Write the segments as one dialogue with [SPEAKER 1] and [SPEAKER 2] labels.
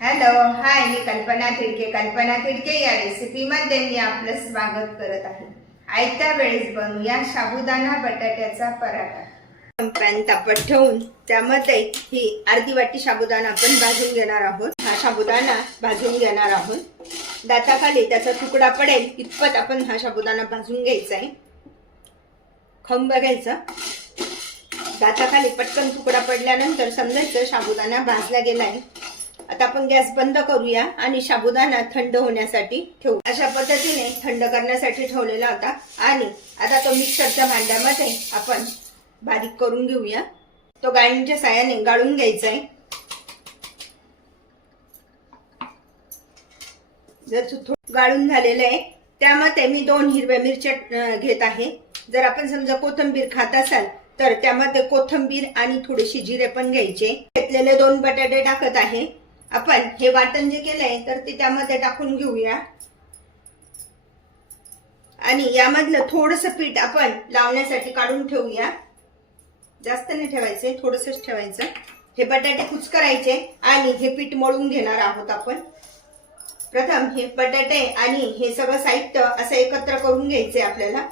[SPEAKER 1] Hello hi मी कल्पना थिडके. कल्पना थिडके या रेसिपीमध्ये मी आपलं स्वागत करत आहे. आयत्या वेळेस बनवूया साबुदाणा बटाट्याचा पराठा. पॅन तापत ठेवून त्यामध्ये ही अर्धी वाटी साबुदाणा आपण भाजून घेणार आहोत. हा साबुदाणा भाजून घेणार आहोत. दाताखाली त्याचा तुकडा पडेल इतपत आपण हा साबुदाणा भाजून घ्यायचा आहे. खंब बघायचा दाताखाली पटकन तुकडा पडल्यानंतर समजायचं साबुदाणा भाजला गेलाय आता आपण गॅस बंद करूया आणि साबुदाणा थंड होण्यासाठी ठेवू. अशा पद्धतीने थंड करण्यासाठी ठेवलेला होता. आणि आता तो मिक्सरच्या भांड्यामध्ये आपण बारीक करून घेऊया. तो गाळणीच्या साह्याने गाळून घ्यायचा आहे जर गाळून झालेलं आहे त्यामध्ये मी दोन हिरव्या मिरच्या घेत आहे. जर आपण समजा कोथंबीर खात असाल तर त्यामध्ये कोथंबीर आणि थोडेसे जिरे पण घ्यायचे. घेतलेले दोन बटाटे टाकत आहे. आपण हे वाटण जे केलंय तर ते त्यामध्ये टाकून घेऊया. आणि यामधलं थोडस पीठ आपण लावण्यासाठी काढून ठेवूया. जास्त नाही ठेवायचे थोडसच ठेवायचं. हे बटाटे कुच करायचे आणि हे पीठ मळून घेणार आहोत आपण. प्रथम हे बटाटे आणि हे सगळं साहित्य असं एकत्र करून घ्यायचे आपल्याला.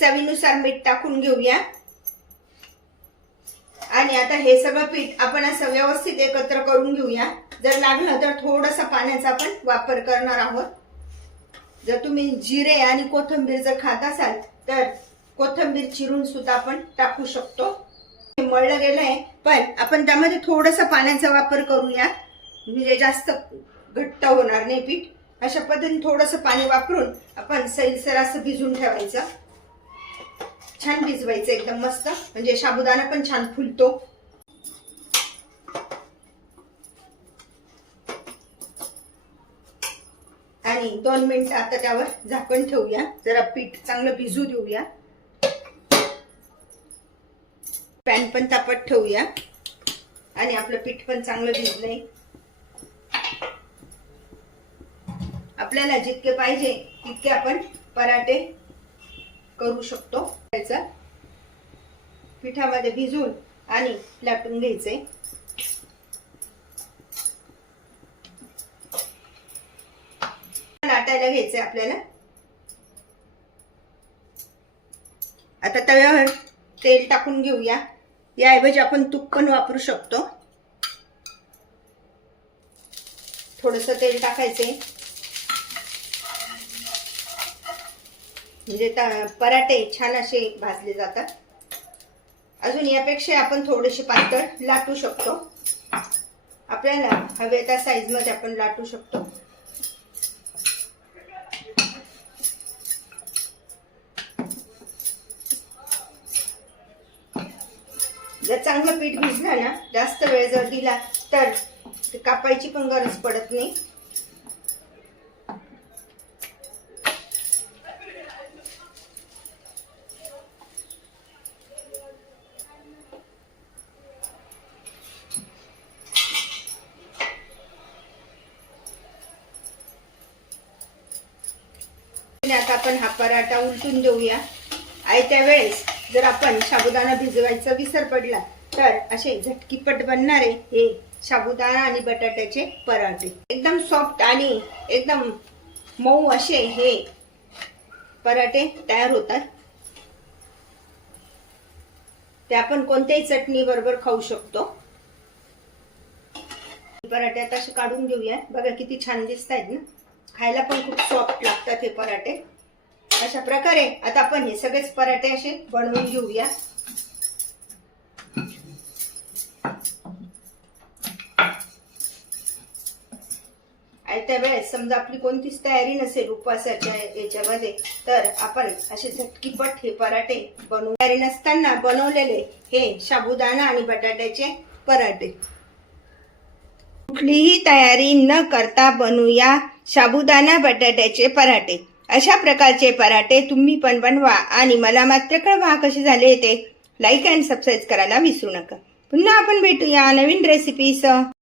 [SPEAKER 1] चवीनुसार मीठ टाकून घेऊया. आणि आता हे सगळं पीठ आपण असं व्यवस्थित एकत्र करून घेऊया. जर लागलं तर थोडस पाण्याचा आपण वापर करणार आहोत. जर तुम्ही जिरे आणि कोथंबीर जर खात असाल तर कोथंबीर चिरून सुद्धा आपण टाकू शकतो. हे मळलं गेलंय पण आपण त्यामध्ये थोडस पाण्याचा वापर करूया. म्हणजे जास्त घट्ट होणार नाही पीठ. अशा पद्धतीने थोडस पाणी वापरून आपण सैलसर असं भिजून ठेवायचं. छान भिजवायचं एकदम मस्त. म्हणजे साबुदाणा पण छान फुलतो. आणि दोन मिनिट आता त्यावर झाकण ठेवूया. जरा पीठ चांगलं भिजू देऊया. पॅन पण तापत ठेवूया. आणि आपलं पीठ पण चांगलं भिजलंय. आपल्याला जितके पाहिजे तितके आपण पराठे करू शकतो. त्याचं पिठामध्ये भिजून आणि लाटून घ्यायचे. लाटायला घ्यायचे आपल्याला. आता तव्यावर तेल टाकून घेऊया. याऐवजी आपण तूप पण वापरू शकतो. थोडस तेल टाकायचे. म्हणजे पराठे छान असे भाजले जातात. अजून यापेक्षा आपण थोडेसे पातळ लाटू शकतो. आपल्याला हवे त्या साईजमध्ये आपण लाटू शकतो. जर चांगलं पीठ भिजलं ना जास्त वेळ जर दिला तर कापायची पण गरज पडत नाही. आणि आता आपण हा पराठा उलटून देऊया आयत्या वेळेस जर आपण साबुदाणा भिजवायचा विसर पडला तर असे झटकीपट बनणारे हे साबुदाणा आणि बटाट्याचे पराठे. एकदम सॉफ्ट आणि एकदम मऊ असे हे पराठे तयार होतात. ते आपण कोणत्याही चटणी बरोबर खाऊ शकतो. पराठे आता असे काढून घेऊया. बघा किती छान दिसत आहेत ना. खायला पण खूप सॉफ्ट लागतात हे पराठे. अशा प्रकारे आता आपण हे सगळेच पराठे असे बनवून घेऊया. आयत्या वेळेस समजा आपली कोणतीच तयारी नसेल उपवासाच्या याच्यामध्ये तर आपण असे झटकीपट हे पराठे बनवून तयारी नसताना बनवलेले हे साबुदाणा आणि बटाट्याचे पराठे. कुठलीही तयारी न करता बनवूया साबुदाणा बटाट्याचे पराठे. अशा प्रकारचे पराठे तुम्ही पण बनवा आणि मला मात्र कळवा कसे झाले ते. लाईक अँड सबस्क्राईब करायला विसरू नका. पुन्हा आपण भेटूया नवीन रेसिपीसह